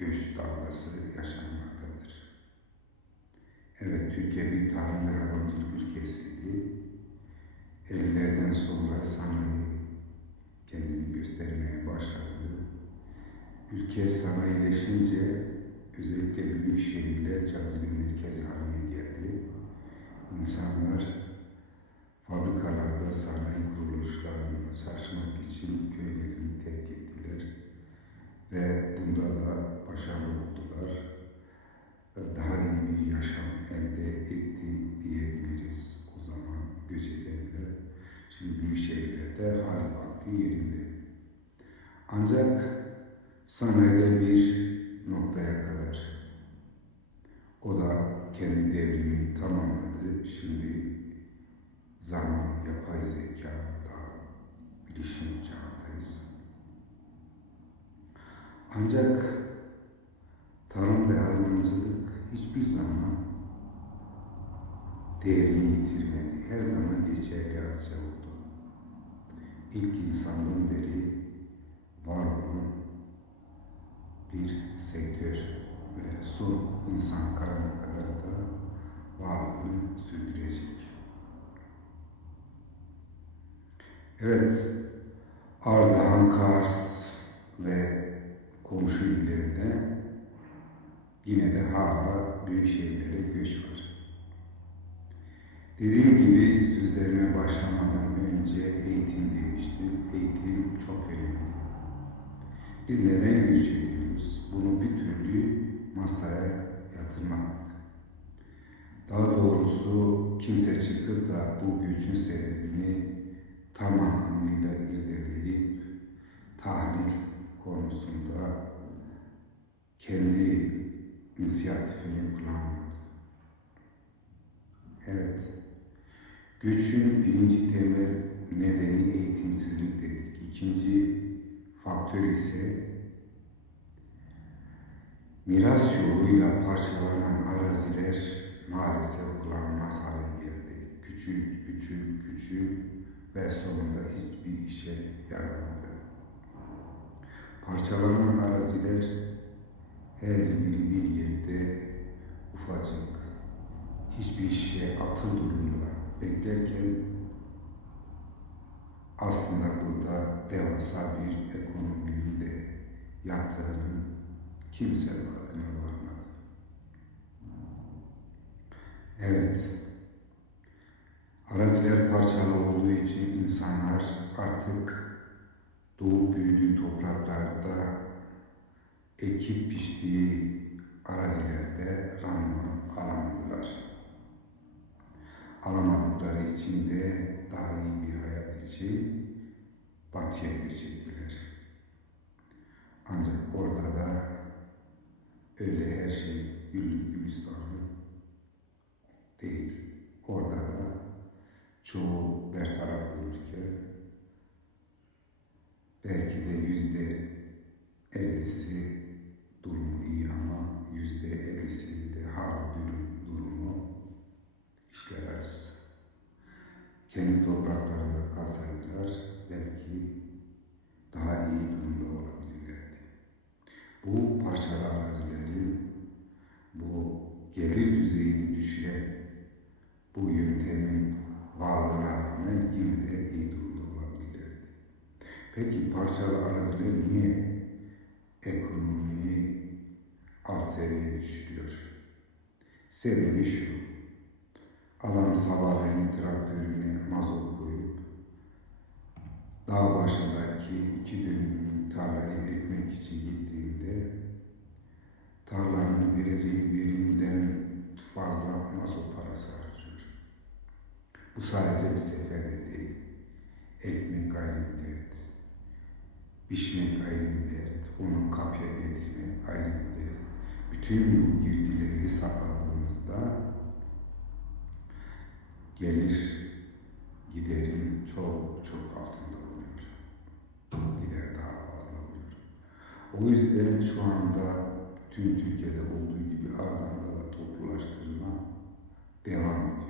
göç dalgası yaşanmaktadır. Evet, Türkiye bir tarım ve hayvancılık ülkesiydi. 50'lerden sonra sanayi kendini göstermeye başladı. Ülke sanayileşince özellikle büyük şehirler yerinde. Ancak sanayide bir noktaya kadar o da kendi devrimini tamamladı. Şimdi zaman, yapay zeka, daha bilişim çağındayız. Ancak tarım ve hayvancılık hiçbir zaman değerini yitirmedi. Her zaman geçerli harca oldu. İlk insandan beri var olan bir sektör ve son insan karana kadar da varlığını sürdürecek. Evet, Ardahan, Kars ve komşu illerinde yine de hala büyük şehirlere göç var. Dediğim gibi sözlerime başlamadan önce eğitim Biz neden göç ediyoruz? Bunu bir türlü masaya yatırmadık. Daha doğrusu kimse çıkıp da bu göçün sebebini tam anlamıyla irdeleyip tahlil konusunda kendi inisiyatifini kullanmadı. Evet, göçün birinci temel nedeni eğitimsizlik dedik. İkinci faktör ise miras yoluyla parçalanan araziler maalesef kullanılmaz hale geldi. Küçül, küçül, küçül ve sonunda hiçbir işe yaramadı. Parçalanan araziler her biri bir yerde ufacık, hiçbir şeye atıl durumda beklerken aslında burada devasa bir ekonominin de yattığının kimse farkına varmadı. Evet, araziler parçalı olduğu için insanlar artık doğup büyüdüğü topraklarda ekip biçtiği arazilerde randıman alamadılar. Alamadıkları için de daha iyi bir hayat için batıya göç. Ancak orada da öyle her şey güllük gülistanlı değil. Orada da çoğu bertaraf olurken belki de yüzde ellisi gelir düzeyini düşüren bu yöntemin varlığına rağmen yine de iyi durumda olabilirlerdi. Peki parçalı araziler niye ekonomiyi alt seviyeye düşürüyor? Sebebi şu. Adam sabahleyin traktörüne mazot koyup dağ başındaki iki dönüm tarlayı ekmek için gittiğinde tarlanın vereceği fazla mazot parası harcıyor. Bu sadece bir seferde değil. Ekmek ayrı bir dert. Biçmek ayrı bir dert. Onu kapıya getirmek ayrı bir dert. Bütün bu girdileri hesapladığımızda gelir giderin çok çok altında oluyor. Gider daha fazla oluyor. O yüzden şu anda tüm Türkiye'de olduğu gibi Ardahan'da da toplulaştırma 电话号